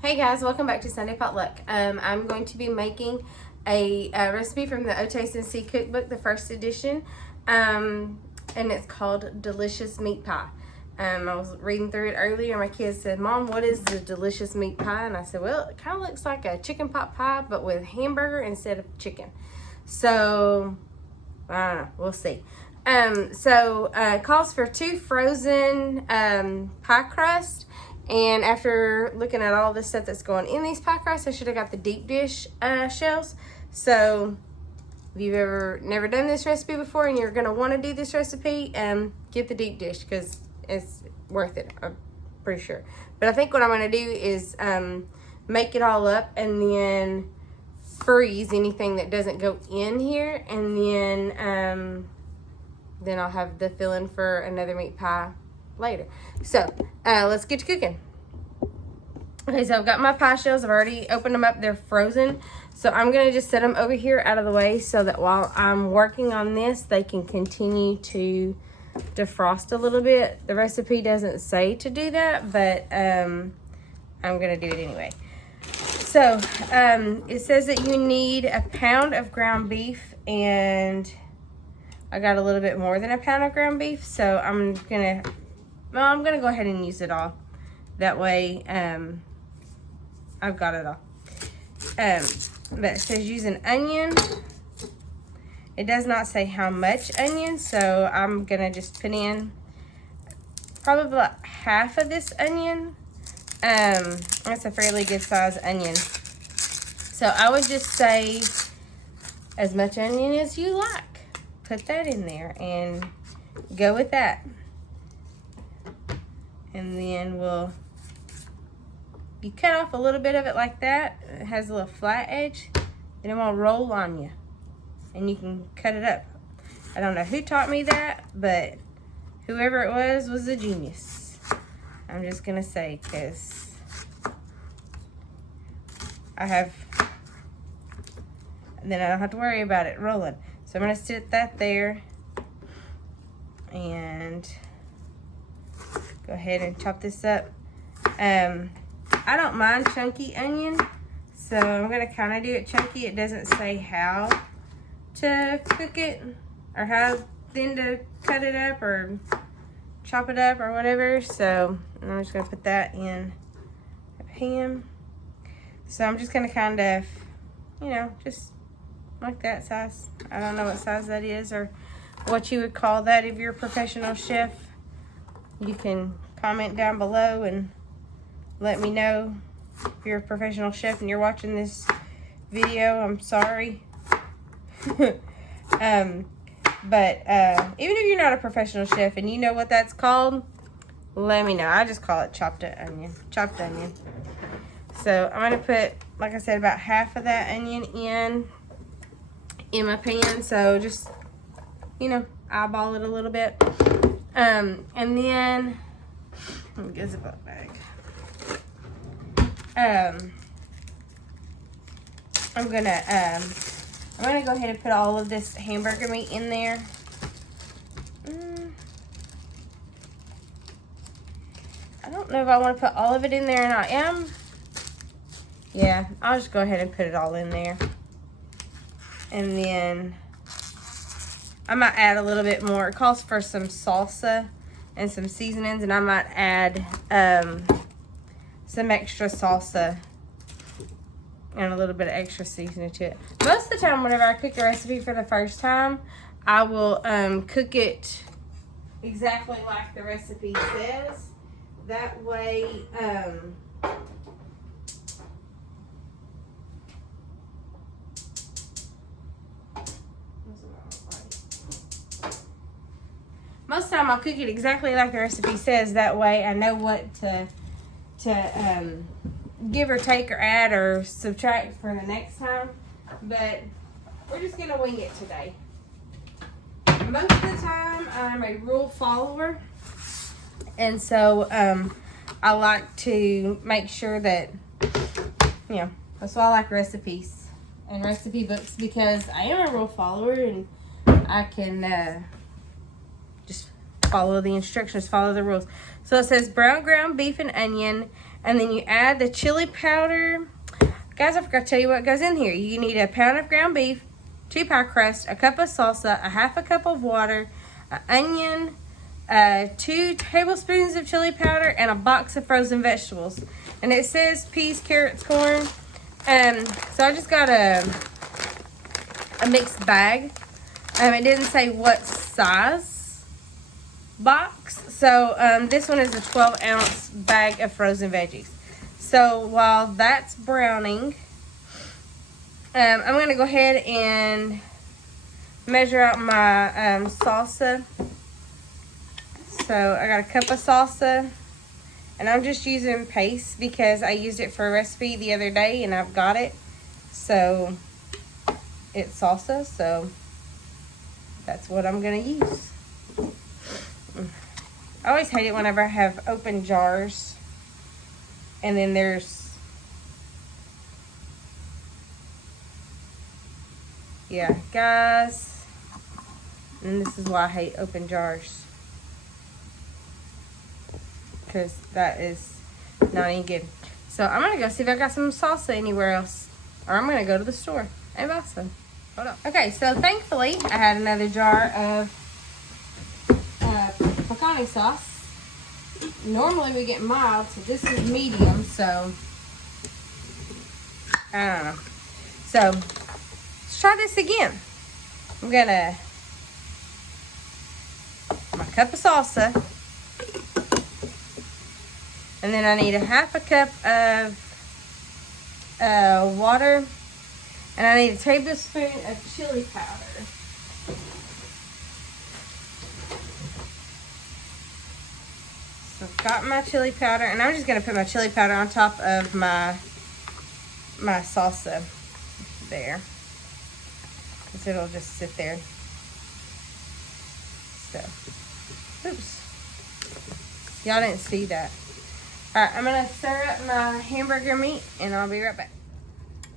Hey guys, welcome back to Sunday Potluck. I'm going to be making a recipe from the O Taste and See cookbook, the first edition, and it's called Delicious Meat Pie. I was reading through it earlier, and my kids said, "Mom, what is the delicious meat pie?" And I said, "Well, it kind of looks like a chicken pot pie, but with hamburger instead of chicken." So, I don't know. We'll see. It calls for 2 frozen pie crust. And after looking at all the stuff that's going in these pie crusts, I should have got the deep dish shells. So if you've never done this recipe before and you're going to want to do this recipe, get the deep dish because it's worth it, I'm pretty sure. But I think what I'm going to do is make it all up and then freeze anything that doesn't go in here. And then I'll have the filling for another meat pie later. So let's get to cooking. Okay, so I've got my pie shells. I've already opened them up. They're frozen. So I'm going to just set them over here out of the way so that while I'm working on this, they can continue to defrost a little bit. The recipe doesn't say to do that, but I'm going to do it anyway. So it says that you need a pound of ground beef, and I got a little bit more than a pound of ground beef. So I'm going to go ahead and use it all. That way, I've got it all. But it says use an onion. It does not say how much onion, so I'm gonna just put in probably about half of this onion. That's a fairly good size onion. So I would just say as much onion as you like. Put that in there and go with that. And then you cut off a little bit of it like that. It has a little flat edge. And it won't roll on you. And you can cut it up. I don't know who taught me that, but whoever it was a genius. I'm just going to say, because then I don't have to worry about it rolling. So I'm going to sit that there. And go ahead and chop this up. I don't mind chunky onion, so I'm going to kind of do it chunky. It doesn't say how to cook it or how then to cut it up or chop it up or whatever. So I'm just going to put that in a pan. So I'm just going to kind of, just like that size. I don't know what size that is or what you would call that if you're a professional chef. You can comment down below and let me know if you're a professional chef and you're watching this video. I'm sorry. But even if you're not a professional chef and you know what that's called, let me know. I just call it chopped onion. So I'm going to put, like I said, about half of that onion in my pan. So just, eyeball it a little bit. And then, let me get the zip-up bag. I'm gonna go ahead and put all of this hamburger meat in there. I don't know if I want to put all of it in there, and I am. Yeah, I'll just go ahead and put it all in there. And then I might add a little bit more. It calls for some salsa and some seasonings, and I might add some extra salsa and a little bit of extra seasoning to it. Most of the time, whenever I cook a recipe for the first time, I will cook it exactly like the recipe says. That way, most of the time I'll cook it exactly like the recipe says. That way I know what to give or take or add or subtract for the next time. But we're just going to wing it today. Most of the time I'm a rule follower. And so I like to make sure that, that's why I like recipes and recipe books, because I am a rule follower and I can just follow the instructions, follow the rules. So it says brown ground beef and onion, And then you add the chili powder. Guys, I forgot to tell you what goes in here. You need a pound of ground beef, 2 pie crust, a cup of salsa, a half a cup of water, an onion, 2 tablespoons of chili powder, and a box of frozen vegetables. And it says peas, carrots, corn. So I just got a mixed bag. It didn't say what size box. So this one is a 12-ounce bag of frozen veggies. So while that's browning, I'm going to go ahead and measure out my salsa. So I got a cup of salsa, and I'm just using paste because I used it for a recipe the other day and I've got it. So it's salsa, so that's what I'm going to use. I always hate it whenever I have open jars and then there's, yeah, guys, and this is why I hate open jars, because that is not any good. So I'm going to go see if I got some salsa anywhere else, or I'm going to go to the store and buy some. Hold on. Okay, so thankfully I had another jar of pecani sauce. Normally we get mild, so this is medium, so I don't know. So let's try this again. I'm gonna, my cup of salsa, and then I need a half a cup of water, and I need a tablespoon of chili powder. So I've got my chili powder, and I'm just going to put my chili powder on top of my salsa there, because it'll just sit there. So, oops. Y'all didn't see that. Alright, I'm going to stir up my hamburger meat, and I'll be right back.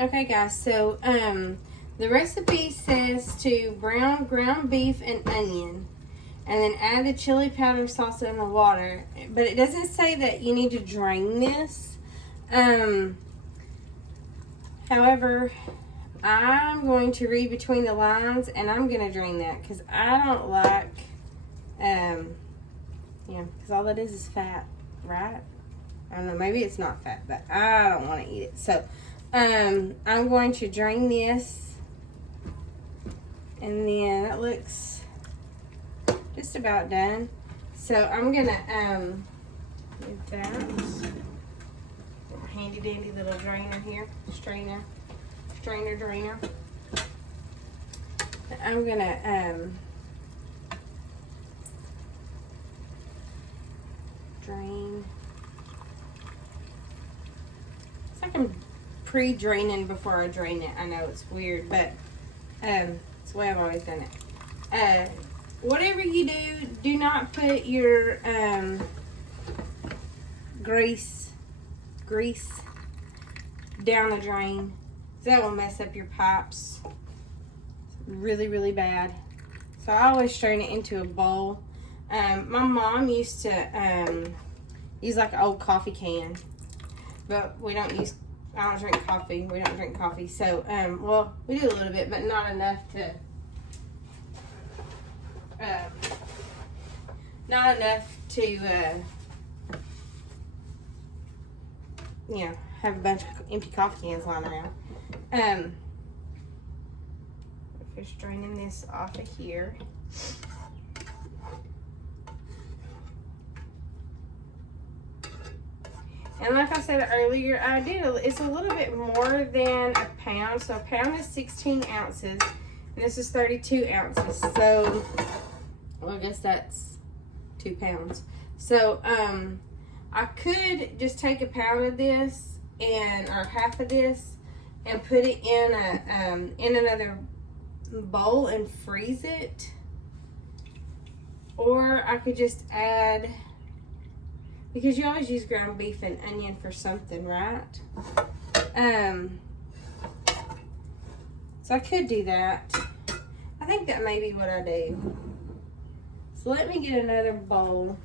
Okay, guys, so the recipe says to brown ground beef and onion, and then add the chili powder, salsa, and the water. But it doesn't say that you need to drain this. However, I'm going to read between the lines, and I'm going to drain that because I don't like, because all it is fat, right? I don't know, maybe it's not fat, but I don't want to eat it. So, I'm going to drain this, and then that looks just about done. So I'm gonna get that handy dandy little drainer here, strainer. I'm gonna drain. It's like I'm pre-draining before I drain it. I know it's weird, but it's the way I've always done it. Whatever you do, do not put your grease down the drain. That will mess up your pipes really, really bad. So I always strain it into a bowl. My mom used to use like an old coffee can, but we don't use. I don't drink coffee. We don't drink coffee. So well, we do a little bit, but not enough to. Not enough to, have a bunch of empty coffee cans lying around. Just draining this off of here. And like I said earlier, it's a little bit more than a pound. So a pound is 16 ounces, and this is 32 ounces. So, well, I guess that's 2 pounds. So, I could just take a pound of this or half of this and put it in another bowl and freeze it. Or I could just add, because you always use ground beef and onion for something, right? So I could do that. I think that may be what I do. So let me get another bowl.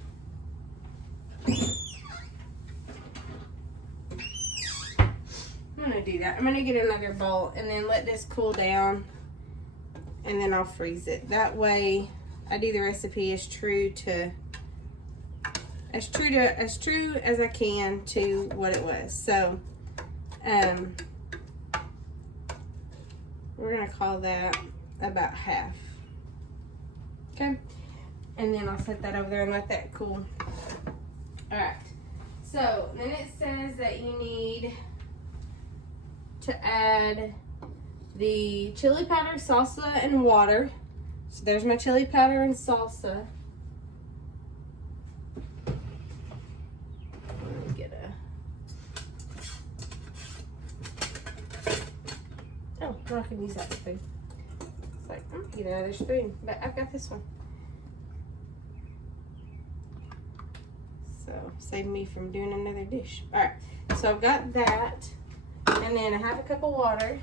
I'm gonna do that. I'm gonna get another bowl and then let this cool down, and then I'll freeze it. That way I do the recipe as true as I can to what it was. So we're gonna call that about half. Okay, and then I'll set that over there and let that cool. All right, so then it says that you need to add the chili powder, salsa, and water. So there's my chili powder and salsa. Let me get oh, I can use that for food. It's like, you know, there's food, but I've got this one. So save me from doing another dish. All right, so I've got that, and then I have a cup of water.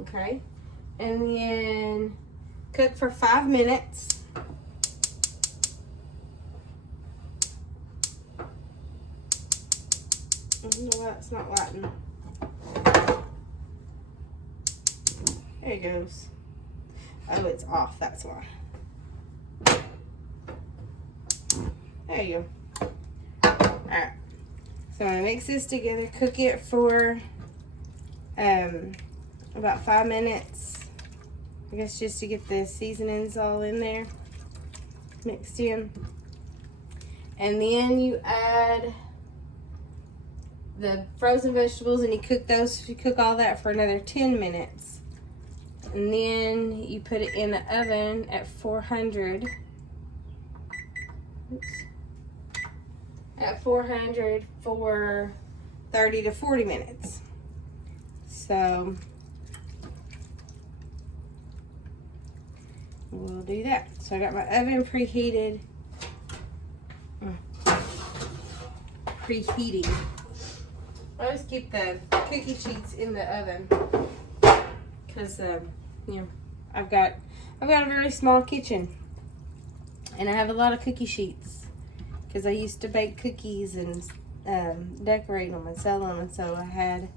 Okay, and then cook for 5 minutes. I don't know why it's not lighting. There it goes. Oh, it's off, that's why. There you go. Alright. So I'm gonna mix this together, cook it for about 5 minutes. I guess just to get the seasonings all in there, mixed in. And then you add the frozen vegetables and you cook all that for another 10 minutes. And then you put it in the oven at 400. Oops. At 400 for 30 to 40 minutes. So we'll do that. So I got my oven preheated. Preheating. I always keep the cookie sheets in the oven because you know, I've got a very small kitchen and I have a lot of cookie sheets because I used to bake cookies and decorate them and sell them, and so I had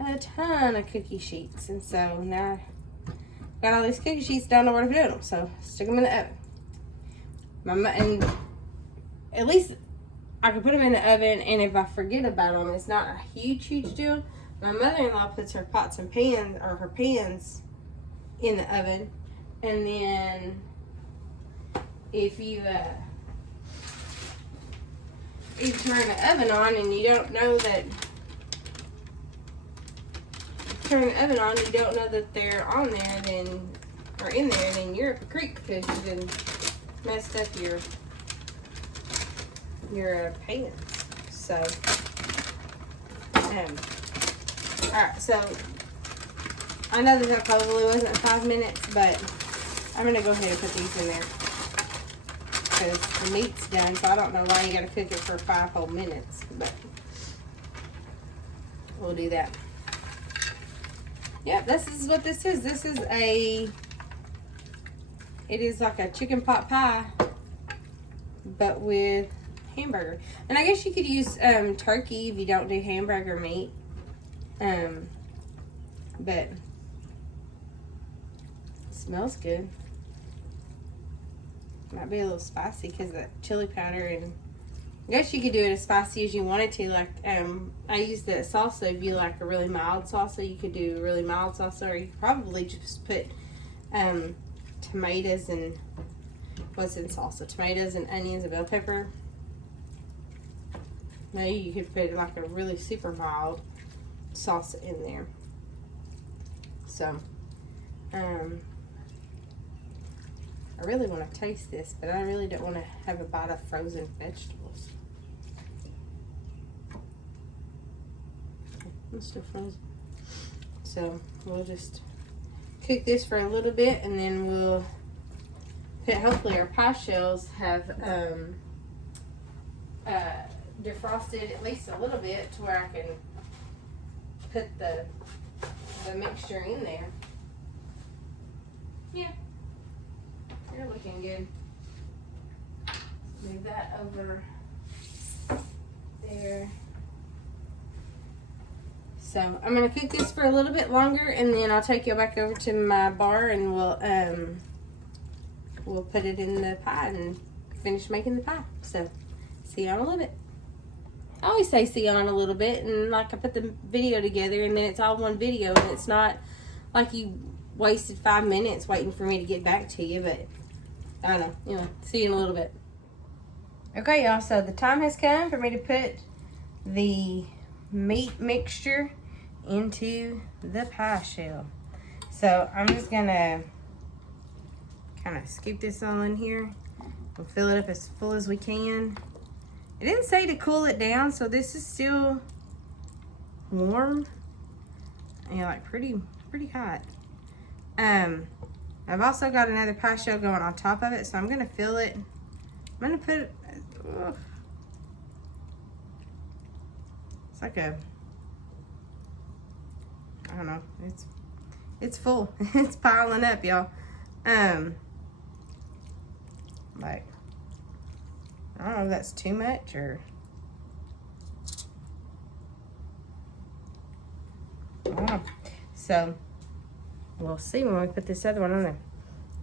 a ton of cookie sheets, and so now I've got all these cookie sheets, don't know where to put them, so stick them in the oven. And at least I can put them in the oven, and if I forget about them, it's not a huge deal. My mother-in-law puts her pots and pans, or her pans, in the oven, and then if you turn the oven on and you don't know that they're on there, then, or in there, then you're up a creek because you've been messed up your pans. So alright, so I know that probably wasn't 5 minutes, but I'm gonna go ahead and put these in there because the meat's done, so I don't know why you gotta cook it for 5 whole minutes, but we'll do that. Yep, this is what this is. It is like a chicken pot pie, but with hamburger. And I guess you could use turkey if you don't do hamburger meat. But it smells good. Might be a little spicy because of that chili powder, and I guess you could do it as spicy as you wanted to. Like I use the salsa. If you like a really mild salsa, you could do a really mild salsa, or you could probably just put tomatoes and what's in salsa? Tomatoes and onions and bell pepper. Maybe you could put like a really super mild salsa in there. So I really want to taste this, but I really don't want to have a bite of frozen vegetables. It's still frozen. So we'll just cook this for a little bit, and then we'll put, hopefully our pie shells have defrosted at least a little bit to where I can put the mixture in there. Yeah. They're looking good. Move that over there. So I'm gonna cook this for a little bit longer, and then I'll take you back over to my bar, and we'll put it in the pie and finish making the pie. So see you in a little bit. I always say see you in a little bit, and like I put the video together, and then it's all one video, and it's not like you wasted 5 minutes waiting for me to get back to you. But I don't know, you know, see you in a little bit. Okay, y'all, so the time has come for me to put the meat mixture into the pie shell. So I'm just gonna kind of scoop this all in here. We'll fill it up as full as we can. It didn't say to cool it down, so this is still warm and like pretty hot. I've also got another pie shell going on top of it, so I'm gonna fill it. I'm gonna put it, it's like a, I don't know, it's full. It's piling up, y'all. Like, I don't know if that's too much or, I don't know. So we'll see when we put this other one on there.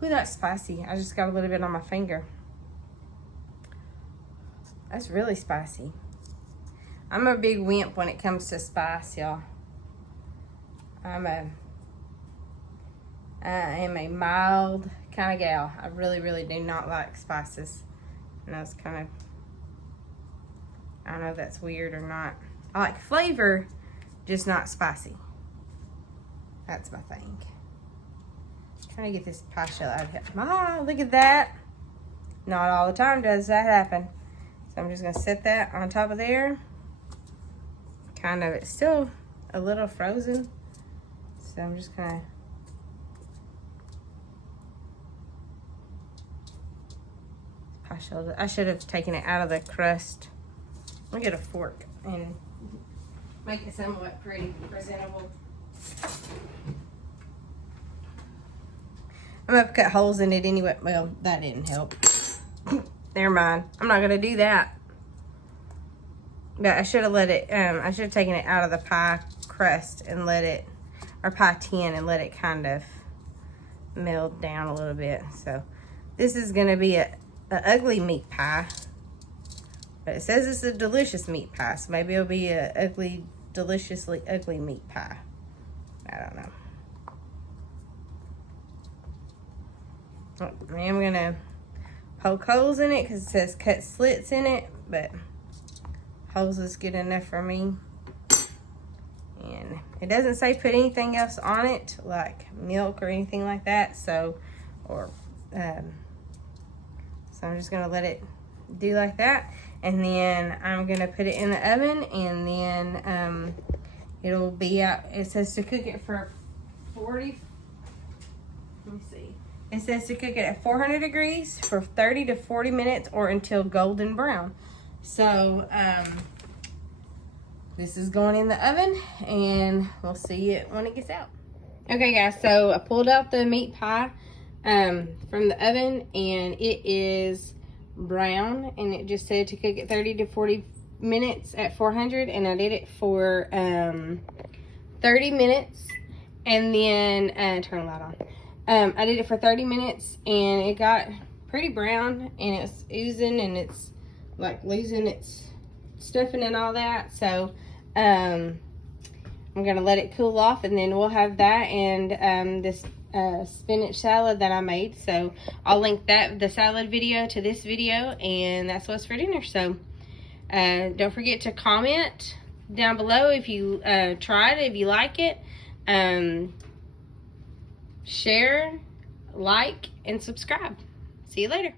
Ooh, that's spicy. I just got a little bit on my finger. That's really spicy. I'm a big wimp when it comes to spice, y'all. I am a mild kind of gal. I really do not like spices. And that's kind of, I don't know if that's weird or not. I like flavor, just not spicy. That's my thing. Trying to get this pie shell out of here. Ah, look at that. Not all the time does that happen. So I'm just gonna set that on top of there. Kind of, it's still a little frozen. So I'm just gonna pie shell. I should have taken it out of the crust. I'll get a fork and make it somewhat pretty presentable. I'm gonna cut holes in it anyway. Well, that didn't help. Never mind. I'm not gonna do that. But I should have let it, I should have taken it out of the pie crust and let it, or pie tin, and let it kind of meld down a little bit. So this is gonna be an ugly meat pie. But it says it's a delicious meat pie, so maybe it'll be a ugly, deliciously ugly meat pie. I don't know. I am gonna poke holes in it because it says cut slits in it, but holes is good enough for me. And it doesn't say put anything else on it, like milk or anything like that. So, so I'm just gonna let it do like that, and then I'm gonna put it in the oven, and then it'll be out. It says to cook it for 40. Let me see. It says to cook it at 400 degrees for 30 to 40 minutes or until golden brown. So this is going in the oven, and we'll see it when it gets out. Okay, guys, so I pulled out the meat pie from the oven, and it is brown, and it just said to cook it 30 to 40 minutes at 400, and I did it for 30 minutes, and then turn the light on. I did it for 30 minutes, and it got pretty brown, and it's oozing, and it's like losing its stuffing and all that. So I'm gonna let it cool off, and then we'll have that and this spinach salad that I made. So I'll link the salad video to this video, and that's what's for dinner. So don't forget to comment down below if you tried it, if you like it. Share, like, and subscribe. See you later.